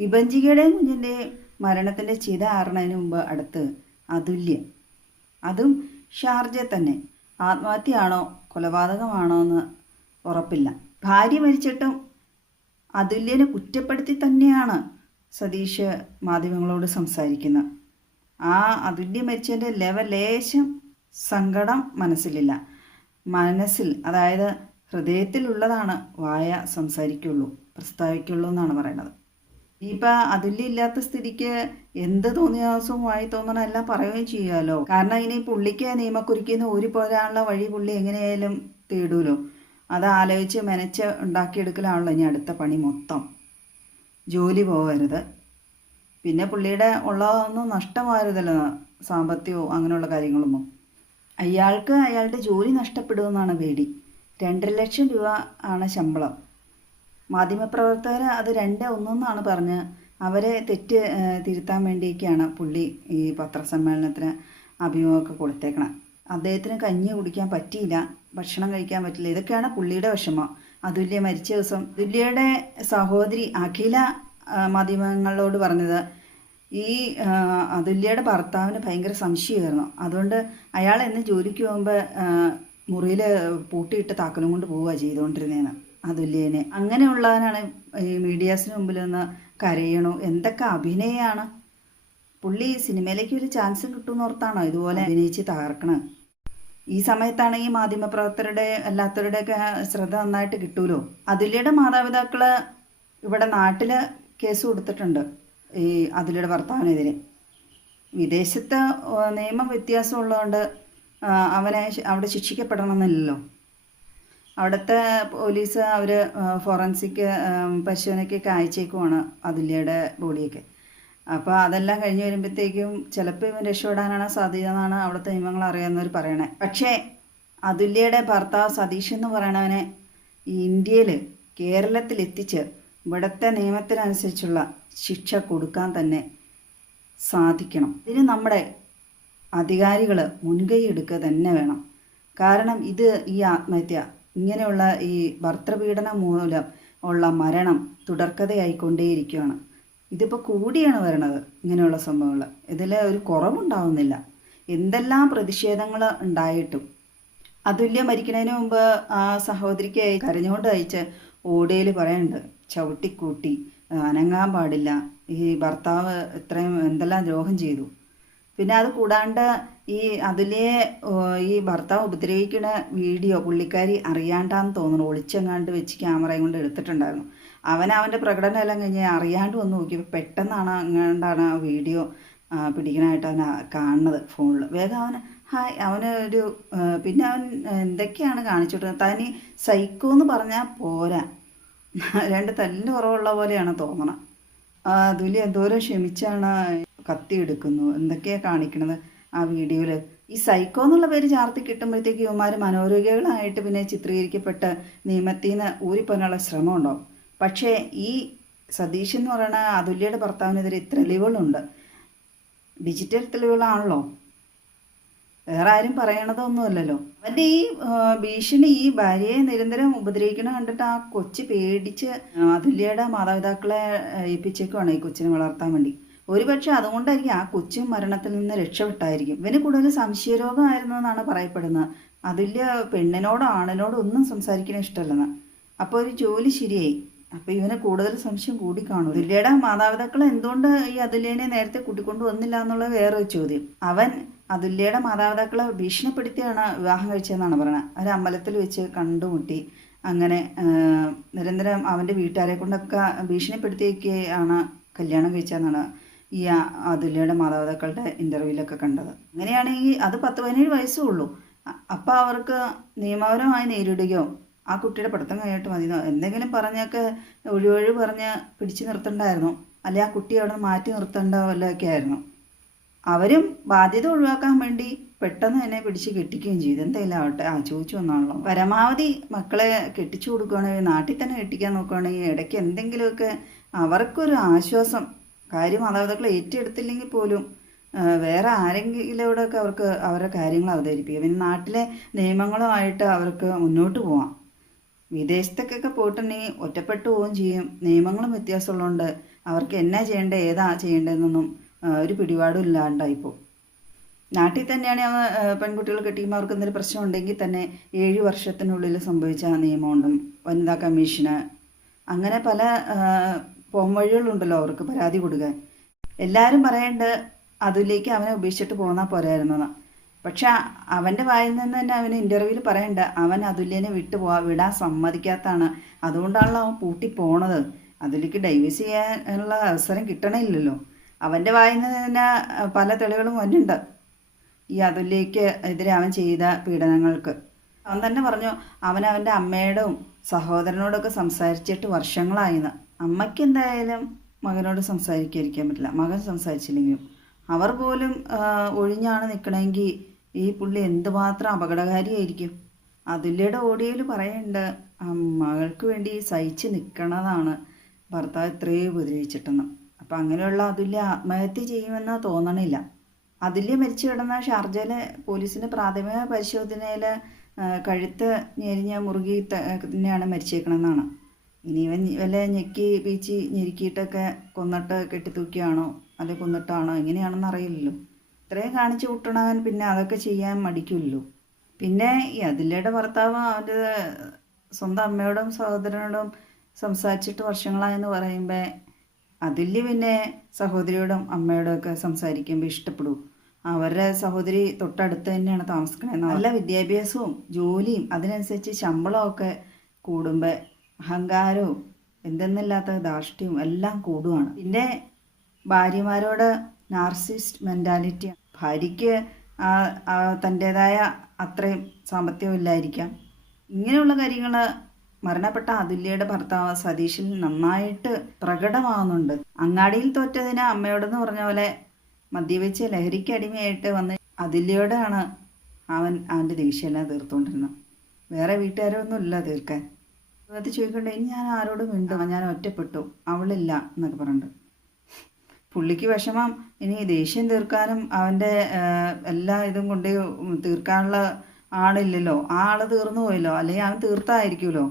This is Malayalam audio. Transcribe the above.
വിഭജികയുടെ കുഞ്ഞിന്റെ മരണത്തിന്റെ ചിത ആറുന്നതിന് മുമ്പ് അടുത്ത് അതുല്യ. അതും ഷാർജ തന്നെ. ആത്മഹത്യയാണോ കൊലപാതകമാണോ എന്ന് ഉറപ്പില്ല. ഭാര്യ മരിച്ചിട്ടും അതുല്യനെ കുറ്റപ്പെടുത്തി തന്നെയാണ് സതീഷ് മാധ്യമങ്ങളോട് സംസാരിക്കുന്നത്. ആ അതുല്യ മരിച്ചതിന്റെ ലെവൽ ലേശം സങ്കടം മനസ്സിലില്ല. മനസ്സിൽ അതായത് ഹൃദയത്തിലുള്ളതാണ് വായ സംസാരിക്കുള്ളൂ പ്രസ്താവിക്കുള്ളൂ എന്നാണ് പറയുന്നത്. ഇപ്പം അതുല്യ ഇല്ലാത്ത സ്ഥിതിക്ക് എന്ത് തോന്നിയ ദിവസവും വായി തോന്നണ എല്ലാം പറയുകയും ചെയ്യാലോ. കാരണം ഇനി പുള്ളിക്ക് നിയമക്കുരുക്കിന്ന് ഊരി പോരാനുള്ള വഴി പുള്ളി എങ്ങനെയായാലും തേടൂലോ. അത് ആലോചിച്ച് മെനച്ച് ഉണ്ടാക്കിയെടുക്കലാണല്ലോ ഇനി അടുത്ത പണി മൊത്തം. ജോലി പോകരുത്. പിന്നെ പുള്ളിയുടെ ഉള്ളതൊന്നും നഷ്ടമാകരുതല്ലോ സാമ്പത്തികമോ അങ്ങനെയുള്ള കാര്യങ്ങളൊന്നും. അയാൾക്ക് അയാളുടെ ജോലി നഷ്ടപ്പെടുമെന്നാണ് പേടി. രണ്ടര ലക്ഷം രൂപ ആണ് ശമ്പളം. മാധ്യമപ്രവർത്തകർ അത് രണ്ട് ഒന്നൊന്നാണ് പറഞ്ഞ് അവരെ തെറ്റ് തിരുത്താൻ വേണ്ടിയൊക്കെയാണ് പുള്ളി ഈ പത്രസമ്മേളനത്തിന് അഭിമുഖമൊക്കെ കൊടുത്തേക്കണം. അദ്ദേഹത്തിന് കഞ്ഞി കുടിക്കാൻ പറ്റിയില്ല ഭക്ഷണം കഴിക്കാൻ പറ്റില്ല. ഇതൊക്കെയാണ് പുള്ളിയുടെ വിഷമം. അതുല്യ മരിച്ച ദിവസം ദുല്യയുടെ സഹോദരി അഖില മാധ്യമങ്ങളോട് പറഞ്ഞത് ഈ അതുല്യയുടെ ഭർത്താവിന് ഭയങ്കര സംശയമായിരുന്നു. അതുകൊണ്ട് അയാൾ എന്ന് ജോലിക്ക് പോകുമ്പോൾ മുറിയിൽ പൂട്ടിയിട്ട് താക്കലും കൊണ്ട് പോവുക ചെയ്തുകൊണ്ടിരുന്നതെന്ന് അതുല്യനെ. അങ്ങനെയുള്ളവനാണ് ഈ മീഡിയാസിന് മുമ്പിൽ നിന്ന് കരയണു. എന്തൊക്കെ അഭിനയമാണ് പുള്ളി സിനിമയിലേക്ക് ഒരു ചാൻസ് കിട്ടുമെന്ന് ഓർത്താണോ ഇതുപോലെ അഭിനയിച്ച് തകർക്കണത് ഈ സമയത്താണ് ഈ മാധ്യമപ്രവർത്തകരുടെ അല്ലാത്തവരുടെയൊക്കെ ശ്രദ്ധ നന്നായിട്ട് കിട്ടൂലോ? അതുല്യയുടെ മാതാപിതാക്കൾ ഇവിടെ നാട്ടിൽ കേസ് കൊടുത്തിട്ടുണ്ട് ഈ അതുല്യയുടെ ഭർത്താവിനെതിരെ. വിദേശത്ത് നിയമവ്യത്യാസം ഉള്ളതുകൊണ്ട് അവനെ അവിടെ ശിക്ഷിക്കപ്പെടണമെന്നില്ലല്ലോ. അവിടുത്തെ പോലീസ് അവർ ഫോറൻസിക് പരിശോധനയ്ക്കൊക്കെ അയച്ചേക്കുവാണ് അതുല്യയുടെ ബോഡിയൊക്കെ. അപ്പോൾ അതെല്ലാം കഴിഞ്ഞ് വരുമ്പോഴത്തേക്കും ചിലപ്പോൾ ഇവൻ രക്ഷപ്പെടാനാണ് സാധ്യത എന്നാണ് അവിടുത്തെ നിയമങ്ങൾ അറിയാവുന്നവർ പറയണേ. പക്ഷേ അതുല്യയുടെ ഭർത്താവ് സതീഷ് എന്ന് പറയണവനെ ഈ ഇന്ത്യയിൽ കേരളത്തിൽ എത്തിച്ച് ഇവിടുത്തെ നിയമത്തിനനുസരിച്ചുള്ള ശിക്ഷ കൊടുക്കാൻ തന്നെ സാധിക്കണം. ഇതിന് നമ്മുടെ അധികാരികൾ മുൻകൈ എടുക്കുക തന്നെ വേണം. കാരണം ഇത് ഈ ആത്മഹത്യ ഇങ്ങനെയുള്ള ഈ ഭർത്തൃപീഡനം മൂലം ഉള്ള മരണം തുടർക്കഥയായിക്കൊണ്ടേയിരിക്കുകയാണ്. ഇതിപ്പോൾ കൂടിയാണ് വരണത് ഇങ്ങനെയുള്ള സംഭവങ്ങൾ ഇതിൽ ഒരു കുറവുണ്ടാവുന്നില്ല. എന്തെല്ലാം പ്രതിഷേധങ്ങൾ ഉണ്ടായിട്ടും. അതുല്യ മരിക്കുന്നതിന് മുമ്പ് ആ സഹോദരിക്ക് കരഞ്ഞുകൊണ്ട് അയച്ച് ഓടയിൽ പറയുന്നുണ്ട് ചവിട്ടിക്കൂട്ടി അനങ്ങാൻ പാടില്ല. ഈ ഭർത്താവ് ഇത്രയും എന്തെല്ലാം ദ്രോഹം ചെയ്തു. പിന്നെ അത് കൂടാണ്ട് ഈ അതിലെ ഈ ഭർത്താവ് ഉപദ്രവിക്കുന്ന വീഡിയോ പുള്ളിക്കാരി അറിയാണ്ടാന്ന് തോന്നുന്നു. ഒളിച്ചെങ്ങാണ്ട് വെച്ച് ക്യാമറയും കൊണ്ട് എടുത്തിട്ടുണ്ടായിരുന്നു. അവൻ അവന്റെ പ്രകടനം എല്ലാം കഴിഞ്ഞ് അറിയാണ്ട് വന്ന് നോക്കിയപ്പോൾ പെട്ടെന്നാണ് അങ്ങാണ്ടാണ് ആ വീഡിയോ പിടിക്കാനായിട്ട് അവൻ കാണുന്നത് ഫോണിൽ വേഗം അവന് ഹായ് അവന് ഒരു പിന്നെ അവൻ എന്തൊക്കെയാണ് കാണിച്ചിട്ട് തനി സൈക്കോ എന്ന് പറഞ്ഞാൽ പോരാ. രണ്ട് തല്ലിന് കുറവുള്ള പോലെയാണ് തോന്നണം ആ അതുല്യ എന്തോരം ക്ഷമിച്ചാണ് കത്തി എടുക്കുന്നു. എന്തൊക്കെയാണ് കാണിക്കണത് ആ വീഡിയോയിൽ ഈ സൈക്കോ എന്നുള്ള പേര് ചാർത്തി കിട്ടുമ്പോഴത്തേക്ക് ഇവന്മാർ മനോരോഗികളായിട്ട് പിന്നെ ചിത്രീകരിക്കപ്പെട്ട നിയമത്തിൽ നിന്ന് ഊരിപ്പോകാനുള്ള ശ്രമം ഉണ്ടാവും പക്ഷേ ഈ സതീഷ് എന്ന് പറയുന്ന അതുല്യയുടെ ഭർത്താവിനെതിരെ തെളിവുകളുണ്ട്. ഡിജിറ്റൽ തെളിവുകളാണല്ലോ. വേറെ ആരും പറയണതൊന്നുമല്ലല്ലോ. അവന്റെ ഈ ഭീഷണി ഈ ഭാര്യയെ നിരന്തരം ഉപദ്രവിക്കണ കണ്ടിട്ട് ആ കൊച്ച് പേടിച്ച് അതുല്യയുടെ മാതാപിതാക്കളെ ഏൽപ്പിച്ചേക്കുവാണ് ഈ കൊച്ചിനെ വളർത്താൻ വേണ്ടി. ഒരുപക്ഷെ അതുകൊണ്ടായിരിക്കും ആ കൊച്ചും മരണത്തിൽ നിന്ന് രക്ഷപ്പെട്ടായിരിക്കും. ഇവന് കൂടുതൽ സംശയരോഗമായിരുന്നു എന്നാണ് പറയപ്പെടുന്നത്. അതുല്യ പെണ്ണിനോടോ ആണിനോടോ ഒന്നും സംസാരിക്കുന്ന ഇഷ്ടമല്ലെന്ന്. അപ്പോൾ ഒരു ജോലി ശരിയായി. അപ്പോൾ ഇവന് കൂടുതൽ സംശയം കൂടി കാണും. അതുല്യയുടെ മാതാപിതാക്കൾ എന്തുകൊണ്ട് ഈ അതുല്യനെ നേരത്തെ കൂട്ടിക്കൊണ്ടു വന്നില്ല എന്നുള്ളത് വേറൊരു ചോദ്യം. അവൻ അതുല്യയുടെ മാതാപിതാക്കളെ ഭീഷണിപ്പെടുത്തിയാണ് വിവാഹം കഴിച്ചതെന്നാണ് പറയുന്നത്. അവർ അമ്പലത്തിൽ വെച്ച് കണ്ടുമുട്ടി. അങ്ങനെ നിരന്തരം അവന്റെ വീട്ടുകാരെ കൊണ്ടൊക്കെ ഭീഷണിപ്പെടുത്തിയൊക്കെയാണ് കല്യാണം കഴിച്ചതെന്നാണ് ഈ അതുല്യയുടെ മാതാപിതാക്കളുടെ ഇന്റർവ്യൂവിലൊക്കെ കണ്ടത്. അങ്ങനെയാണെങ്കിൽ അത് പത്ത് പതിനേഴ് വയസ്സേ ഉള്ളൂ. അപ്പോൾ അവർക്ക് നിയമപരമായി നേരിടുകയോ ആ കുട്ടിയുടെ പഠിത്തം കഴിഞ്ഞിട്ട് മതി എന്തെങ്കിലും പറഞ്ഞൊക്കെ ഒഴിവൊഴി പറഞ്ഞ് പിടിച്ചു നിർത്തണ്ടായിരുന്നു. അല്ലെ ആ കുട്ടി അവിടെ മാറ്റി നിർത്തേണ്ട വല്ലതൊക്കെ ആയിരുന്നു. അവരും ബാധ്യത ഒഴിവാക്കാൻ വേണ്ടി പെട്ടെന്ന് തന്നെ പിടിച്ച് കെട്ടിക്കുകയും ചെയ്തു. എന്തെങ്കിലും ആവട്ടെ ആ ചോദിച്ചു വന്നാണല്ലോ പരമാവധി മക്കളെ കെട്ടിച്ചു കൊടുക്കുകയാണെങ്കിൽ നാട്ടിൽ തന്നെ കെട്ടിക്കാൻ നോക്കുകയാണെങ്കിൽ ഇടയ്ക്ക് എന്തെങ്കിലുമൊക്കെ അവർക്കൊരു ആശ്വാസം കാര്യം മാതാപിതാക്കൾ ഏറ്റെടുത്തില്ലെങ്കിൽ പോലും വേറെ ആരെങ്കിലൂടെയൊക്കെ അവർക്ക് അവരുടെ കാര്യങ്ങൾ അവതരിപ്പിക്കുക പിന്നെ നാട്ടിലെ നിയമങ്ങളുമായിട്ട് അവർക്ക് മുന്നോട്ട് പോവാം. വിദേശത്തേക്കൊക്കെ പോയിട്ടുണ്ടെങ്കിൽ ഒറ്റപ്പെട്ടു പോവുകയും ചെയ്യും. നിയമങ്ങളും വ്യത്യാസമുള്ളതുകൊണ്ട് അവർക്ക് എന്നാ ചെയ്യേണ്ടത് ഏതാ ചെയ്യേണ്ടതെന്നൊന്നും ഒരു പിടിപാടും ഇല്ലാണ്ടായിപ്പോൾ നാട്ടിൽ തന്നെയാണ് പെൺകുട്ടികൾ കെട്ടിയുമ്പോൾ അവർക്ക് എന്തെങ്കിലും പ്രശ്നം ഉണ്ടെങ്കിൽ തന്നെ ഏഴ് വർഷത്തിനുള്ളിൽ സംഭവിച്ച നിയമമുണ്ടും വനിതാ കമ്മീഷന് അങ്ങനെ പല പോംവഴികളുണ്ടല്ലോ അവർക്ക് പരാതി കൊടുക്കാൻ. എല്ലാവരും പറയേണ്ടത് അതിലേക്ക് അവനെ ഉപേക്ഷിച്ചിട്ട് പോന്നാൽ പോരായിരുന്നെന്ന്. പക്ഷെ അവന്റെ വായിൽ നിന്ന് തന്നെ അവന് ഇന്റർവ്യൂവിൽ പറയണ്ട അവൻ അതുല്യനെ വിട്ടു പോവാ വിടാൻ സമ്മതിക്കാത്താണ് അതുകൊണ്ടാണല്ലോ അവൻ പൂട്ടി പോണത്. അതിലേക്ക് ഡൈവേഴ്സ് ചെയ്യാനുള്ള അവസരം കിട്ടണില്ലല്ലോ അവന്റെ വായിൽ നിന്ന് തന്നെ പല തെളിവുകളും വന്നിട്ടുണ്ട്. ഈ അതുല്യക്ക് എതിരെ അവൻ ചെയ്ത പീഡനങ്ങൾക്ക്. അവൻ തന്നെ പറഞ്ഞു അവൻ അവന്റെ അമ്മയോടും സഹോദരനോടൊക്കെ സംസാരിച്ചിട്ട് വർഷങ്ങളായിന്ന്. അമ്മയ്ക്ക് എന്തായാലും മകനോട് സംസാരിക്കാതിരിക്കാൻ പറ്റില്ല. മകൻ സംസാരിച്ചില്ലെങ്കിലും. അവർ പോലും ഒഴിഞ്ഞാണ് നിൽക്കണമെങ്കിൽ ഈ പുള്ളി എന്തുമാത്രം അപകടകാരിയായിരിക്കും? അതുല്യയുടെ ഓഡിയോയിൽ പറയുന്നുണ്ട് മകൾക്ക് വേണ്ടി സഹിച്ച് നിൽക്കണതാണ് ഭർത്താവ് ഇത്രയും ഉപദ്രവിച്ചിട്ടെന്ന്. അപ്പം അങ്ങനെയുള്ള അതുല്യ ആത്മഹത്യ ചെയ്യുമെന്ന് തോന്നണില്ല. അതുല്യ മരിച്ചു കിടന്ന ഷാർജയിലെ പോലീസിന്റെ പ്രാഥമിക പരിശോധനയിൽ കഴുത്ത് ഞെരിഞ്ഞ മുറുകി തന്നെയാണ് മരിച്ചേക്കണമെന്നാണ് ഇനി ഇവൻ വല്ല ഞെക്കി പീച്ചി ഞെരുക്കിയിട്ടൊക്കെ കൊന്നിട്ട് കെട്ടിത്തൂക്കിയാണോ? അല്ലെ കൊന്നിട്ടാണോ? എങ്ങനെയാണെന്ന് അറിയില്ലല്ലോ. ഇത്രയും കാണിച്ചു കൂട്ടണവൻ പിന്നെ അതൊക്കെ ചെയ്യാൻ മടിക്കില്ലല്ലോ പിന്നെ ഈ അതിലയുടെ ഭർത്താവ് അവന്റെ സ്വന്തം അമ്മയോടും സഹോദരനോടും സംസാരിച്ചിട്ട് വർഷങ്ങളായെന്ന് പറയുമ്പോൾ അതിൽ പിന്നെ സഹോദരിയോടും അമ്മയോടും ഒക്കെ സംസാരിക്കുമ്പോൾ ഇഷ്ടപ്പെടും. അവരുടെ സഹോദരി തൊട്ടടുത്ത് തന്നെയാണ് താമസിക്കുന്നത് നല്ല വിദ്യാഭ്യാസവും ജോലിയും അതിനനുസരിച്ച് ശമ്പളമൊക്കെ കൂടുമ്പോൾ അഹങ്കാരവും എന്തെന്നില്ലാത്ത ധാർഷ്ട്യവും എല്ലാം കൂടുകയാണ് പിന്നെ ഭാര്യമാരോട് നാർസിസ്റ്റ് മെന്റാലിറ്റി ഭാര്യയ്ക്ക് തന്റേതായ അത്രയും സാമ്പത്തികം ഇല്ലായിരിക്കാം. ഇങ്ങനെയുള്ള കാര്യങ്ങൾ മരണപ്പെട്ട അതുല്യയുടെ ഭർത്താവ് സതീഷിൽ നന്നായിട്ട് പ്രകടമാകുന്നുണ്ട് അങ്ങാടിയിൽ തോറ്റതിന് അമ്മയോടെന്ന് പറഞ്ഞ പോലെ മദ്യവെച്ച് ലഹരിക്ക് അടിമയായിട്ട് വന്ന് അതുല്യയോടാണ് അവൻ അവന്റെ ദേഷ്യമെല്ലാം തീർത്തുകൊണ്ടിരുന്നത്. വേറെ വീട്ടുകാരൊന്നും ഇല്ല തീർക്കാൻ. അത് ചോദിക്കണ്ടേ ഇനി ഞാൻ ആരോടും മിണ്ടും? ഞാൻ ഒറ്റപ്പെട്ടു. അവളില്ല എന്നൊക്കെ പറഞ്ഞിട്ട്. പുള്ളിക്ക് വിഷമം. ഇനി ദേഷ്യം തീർക്കാനും അവന്റെ എല്ലാ ഇതും കൊണ്ട് തീർക്കാനുള്ള ആളില്ലല്ലോ. ആ ആൾ തീർന്നു പോയല്ലോ. അല്ലെങ്കിൽ അവൻ തീർത്തായിരിക്കുമല്ലോ